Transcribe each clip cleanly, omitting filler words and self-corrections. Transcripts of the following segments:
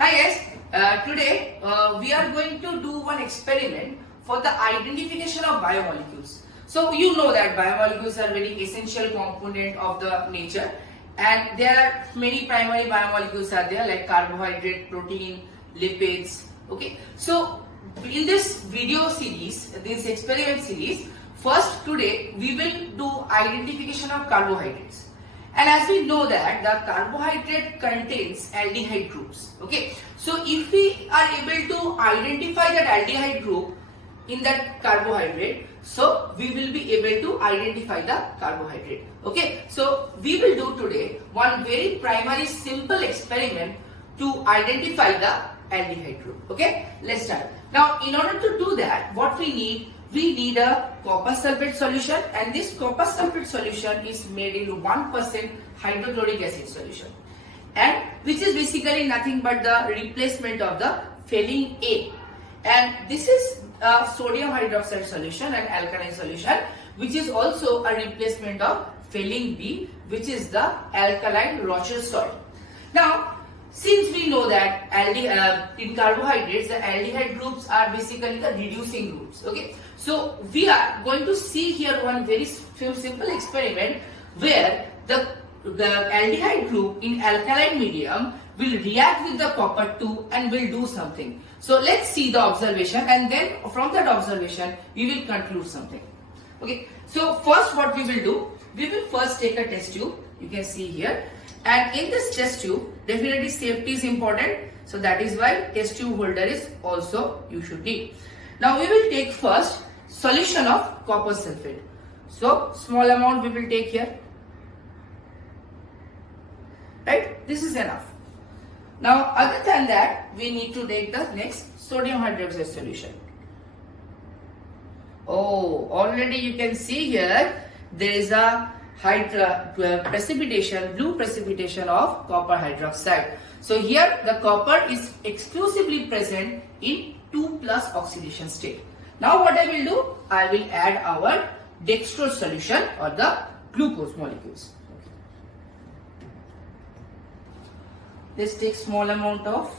Hi guys, today we are going to do one experiment for the identification of biomolecules. So you know that biomolecules are very essential component of the nature, and there are many primary biomolecules are there like carbohydrate, protein, lipids. Okay, so in this video series, this experiment series, first today we will do identification of carbohydrates. And as we know that the carbohydrate contains aldehyde groups. Okay, so if we are able to identify that aldehyde group in that carbohydrate, so we will be able to identify the carbohydrate. Okay, so we will do today one very primary simple experiment to identify the aldehyde group. Okay, let's start. Now in order to do that, what we need a copper sulfate solution, and this copper sulfate solution is made into 1% hydrochloric acid solution, and which is basically nothing but the replacement of the phenyl A, and this is a sodium hydroxide solution and alkaline solution, which is also a replacement of phenyl B, which is the alkaline Roche salt. Now since we know that in carbohydrates the aldehyde groups are basically the reducing groups. Okay, so we are going to see here one very simple experiment where the aldehyde group in alkaline medium will react with the copper 2 and will do something. So let's see the observation, and then from that observation we will conclude something. Okay, so first what we will do, we will first take a test tube. You can see here, and in this test tube definitely safety is important, so that is why test tube holder is also you should need. Now we will take first solution of copper sulfate. So small amount we will take here, right? This is enough. Now other than that we need to take the next sodium hydroxide solution. Oh, already you can see here there is a precipitation, blue precipitation of copper hydroxide. So here the copper is exclusively present in 2+ oxidation state. Now what I will do, I will add our dextrose solution or the glucose molecules. Let's take small amount of,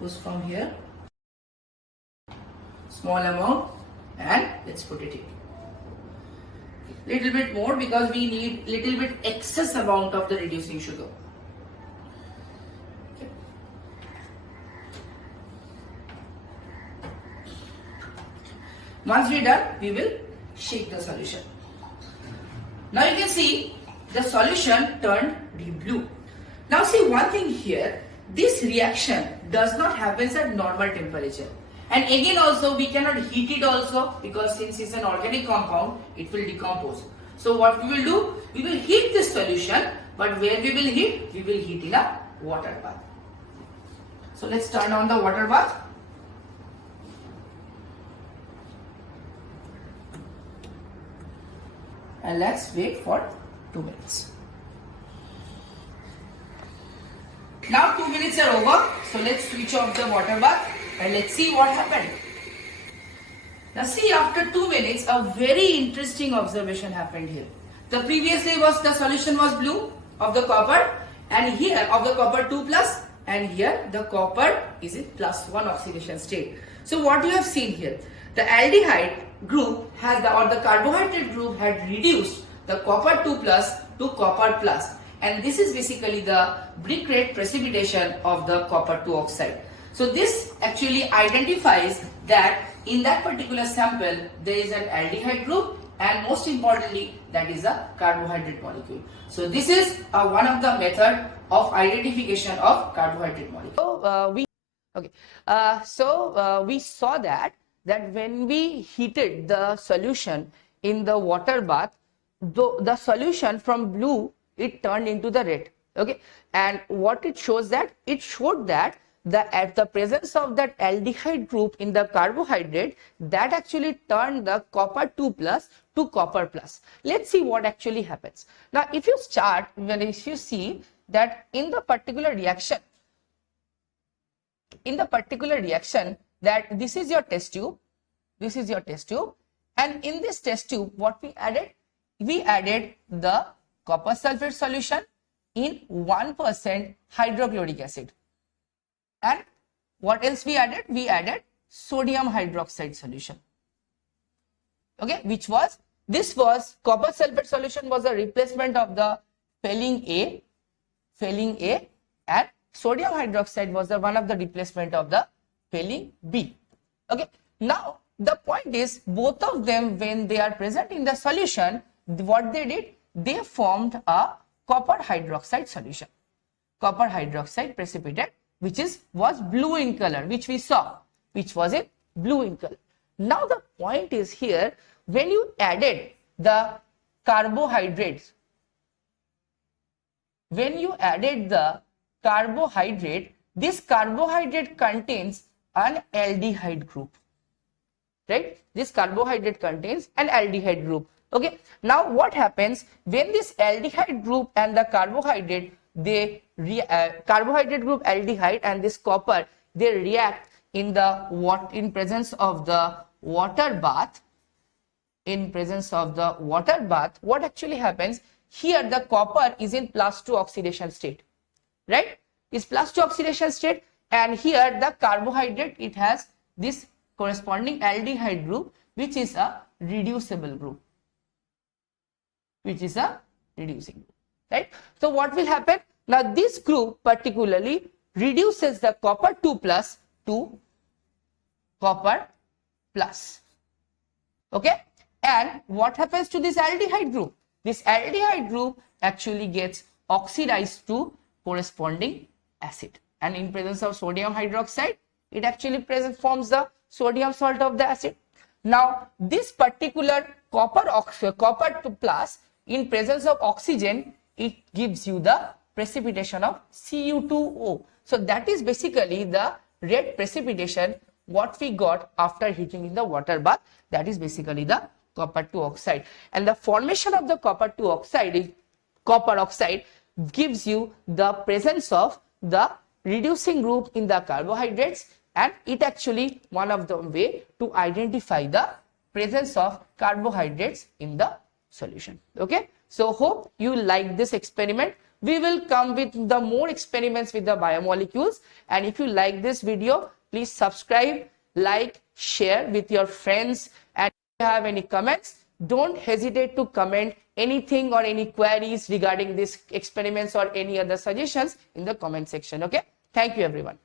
goes from here, small amount, and let's put it here. Little bit more because we need little bit excess amount of the reducing sugar. Okay. Once we are done, we will shake the solution. Now you can see the solution turned deep blue. Now see one thing here, this reaction does not happen at normal temperature. And again also we cannot heat it also, because since it's an organic compound, it will decompose. So what we will do, we will heat this solution, but where we will heat? We will heat in a water bath. So let's turn on the water bath. And let's wait for 2 minutes. Now 2 minutes are over, so let's switch off the water bath and let's see what happened. Now see, after 2 minutes a very interesting observation happened here. The previously was the solution was blue of the copper, and here of the copper 2+, and here the copper is in +1 oxidation state. So what you have seen here, the aldehyde group has the carbohydrate group had reduced the copper 2+ to copper+. And this is basically the brick red precipitation of the copper 2 oxide. So this actually identifies that in that particular sample there is an aldehyde group, and most importantly that is a carbohydrate molecule. So this is one of the method of identification of carbohydrate molecule. So we saw that when we heated the solution in the water bath, the solution from blue, it turned into the red. Okay, and what it shows that, it showed that at the presence of that aldehyde group in the carbohydrate, that actually turned the copper 2+ to copper+. Let's see what actually happens. Now if you see that in the particular reaction, that this is your test tube, and in this test tube what we added? We added the copper sulfate solution in 1% hydrochloric acid. And what else we added? We added sodium hydroxide solution. Okay, this was copper sulfate solution was a replacement of the phenyling A, and sodium hydroxide was the one of the replacement of the phenyling B. Okay, now the point is both of them, when they are present in the solution, what they did, they formed a copper hydroxide solution, copper hydroxide precipitate, which was blue in color, which we saw, which was in blue in color. Now the point is here, when you added the carbohydrates, this carbohydrate contains an aldehyde group, right? This carbohydrate contains an aldehyde group. Okay, now what happens when this aldehyde group and the carbohydrate, carbohydrate group aldehyde and this copper, they react in presence of the water bath. In presence of the water bath, what actually happens here, the copper is in +2 oxidation state, right? Is +2 oxidation state, and here the carbohydrate, it has this corresponding aldehyde group, which is a reducible group, right? So what will happen now, this group particularly reduces the copper 2+ to copper plus. Okay, and what happens to this aldehyde group? This aldehyde group actually gets oxidized to corresponding acid, and in presence of sodium hydroxide, it actually forms the sodium salt of the acid. Now this particular copper 2+ in presence of oxygen, it gives you the precipitation of Cu2O. So that is basically the red precipitation what we got after heating in the water bath. That is basically the copper 2 oxide, and the formation of the copper 2 oxide is copper oxide gives you the presence of the reducing group in the carbohydrates, and it actually one of the way to identify the presence of carbohydrates in the solution. Okay, so hope you like this experiment. We will come with the more experiments with the biomolecules, and if you like this video, please subscribe, like, share with your friends, and if you have any comments, don't hesitate to comment anything or any queries regarding these experiments or any other suggestions in the comment section. Okay, thank you everyone.